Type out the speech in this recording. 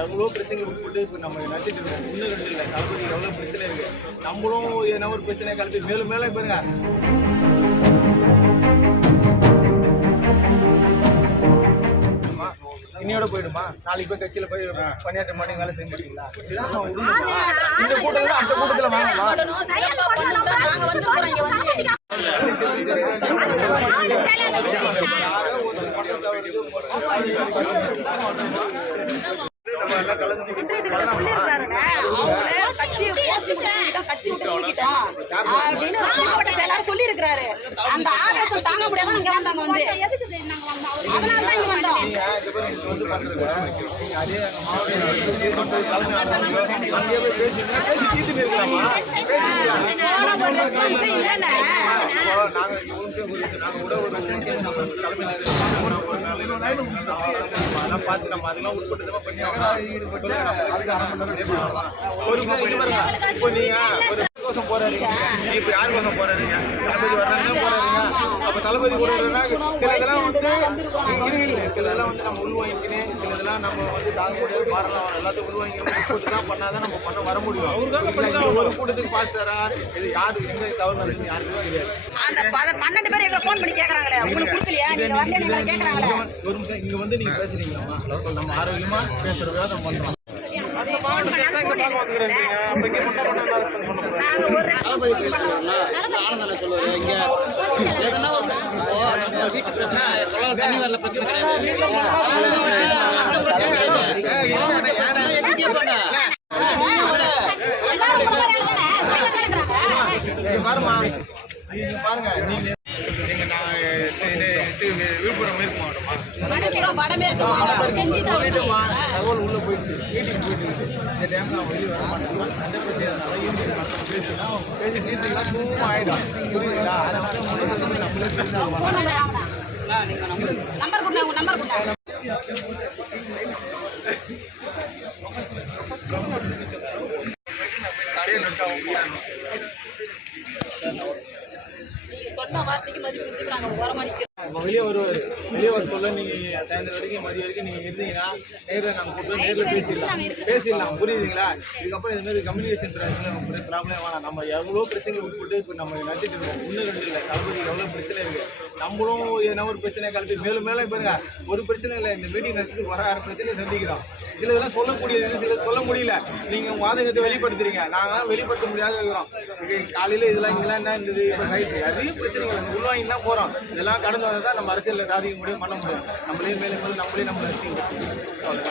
எவ்வளோ பிரச்சனை உட்பட்டு இப்போ நம்ம நடத்திட்டு இருக்கோம். இன்னும் ரெண்டு இல்லை. தளபதி எவ்வளோ பிரச்சனை இருக்கு. நம்மளும் என்ன ஒரு பிரச்சனையை கலப்பி மேலும் மேலும் பாருங்க இன்னையோட போயிடுமா? நாளைக்கு போய் கட்சியில போய் பணியாற்ற மாட்டேங்க வேலை செய்ய மாட்டீங்களா. இந்த கூட்டத்துல அந்த கூட்டத்துல வாங்கலாம். அப்படின்னு மாவட்ட சொல்லி இருக்கிறாரு அந்த ஆவேசம் தாங்க முடியாம இங்க வந்தாங்க வந்து அதனால தான் இங்க வந்தோம் அதே எங்க கூட ஒரு அதெல்லாம் பார்த்து நம்ம அதெல்லாம் உட்பட்டு பண்ணி ஈடுபட்டு ஒரு நிமிஷம் இங்க பாருங்க. இப்போ நீங்க ஒரு கோசம் போறாருங்க இப்ப யார் கோசம் போறாருங்க தளபதி கூட சில இதெல்லாம் வந்து சில இதெல்லாம் வந்து நம்ம உள்வாங்கிக்கணும் சில இதெல்லாம் நம்ம வந்து தாங்க முடியாது பாரலாம். எல்லாத்தையும் உள்வாங்கிக்கணும் தான் பண்ணாதான் நம்ம பண்ண வர முடியும். ஒரு கூட்டத்துக்கு பாஸ் தரா இது யாரு? எங்க தவறு நடக்குது யாருக்குமே தெரியாது. அந்த பத- பன்னெண்டு பேர் எங்களை ஃபோன் பண்ணி கேக்குறாங்களே. உங்களுக்கு கொடுக்கலையா? நீங்க வரலையா? எங்களை கேக்குறாங்களே? ஒரு நிமிஷம் இங்க வந்து நீங்க பேசுறீங்களாமா நம்ம ஆரோக்கியமா பேசுற விவாதம் பண்றோம் தண்ணி வரல பிரச்சனை கிடையாது அவங்க பிரச்சனை எங்க கேட்பாங்க எல்லாரும் கூட வேலை தானே கேக்குறாங்க நீங்க பாருமா நீங்க பாருங்க நீங்க நீங்க நான் இது இது விழுப்புரம் மேற்கு மாவட்டமா வடமேற்கு வடமேற்கு மாவட்டம் செஞ்சி போயிட்டுமா தகவல் போயிடுச்சு மீட்டிங் போயிட்டு இந்த நான் வெளியே வர மாட்டேன் அந்த பிரச்சனை பேசி புரியுதுங்களா அதனால நம்மளே நம்பர் கொடுங்க நம்பர் கொடுங்க நீங்க சொன்ன வார்த்தைக்கு மதிப்பு கொடுத்து நாங்க ஓரமா வெளியே வருவார் வெளியே வர சொல்ல நீங்க சாயந்தரம் வரைக்கும் மதியம் வரைக்கும் நீங்க இருந்தீங்கன்னா நேரில் நம்ம கூப்பிட்டு நேரில் பேசிடலாம். பேசிடலாம். புரியுதுங்களா? இதுக்கப்புறம் இந்த மாதிரி கம்யூனிகேஷன் பிரச்சனை ப்ராப்ளம் வேணாம். நம்ம எவ்வளோ பிரச்சனை உட்பட்டு இப்போ நம்ம நடத்திட்டு இருக்கோம் ஒன்று ரெண்டு இல்லை. தளபதி எவ்வளோ பிரச்சனை இருக்குது நம்மளும் என்ன ஒரு பிரச்சனை கலப்பி மேலும் மேலே பாருங்க ஒரு பிரச்சனை இல்லை. இந்த மீட்டிங் நடத்தி வர ஆறு பிரச்சனையை சந்திக்கிறோம். சில இதெல்லாம் சொல்லக்கூடியது சில சொல்ல முடியல. நீங்கள் உங்க வாதகத்தை வெளிப்படுத்துறீங்க. நாங்கள் வெளிப்படுத்த முடியாத இருக்கிறோம் காலையில் இதெல்லாம் இங்கெல்லாம் என்ன இருந்தது? இப்போ நைட்டு நிறைய பிரச்சனைகள் உள்வாங்கி தான் போகிறோம் இதெல்லாம் கடந்து வந்தால் தான் நம்ம அரசியலில் சாதிக்க முடியும் பண்ண முடியும். நம்மளே மேலே மேலே நம்மளே நம்ம ரசிக்க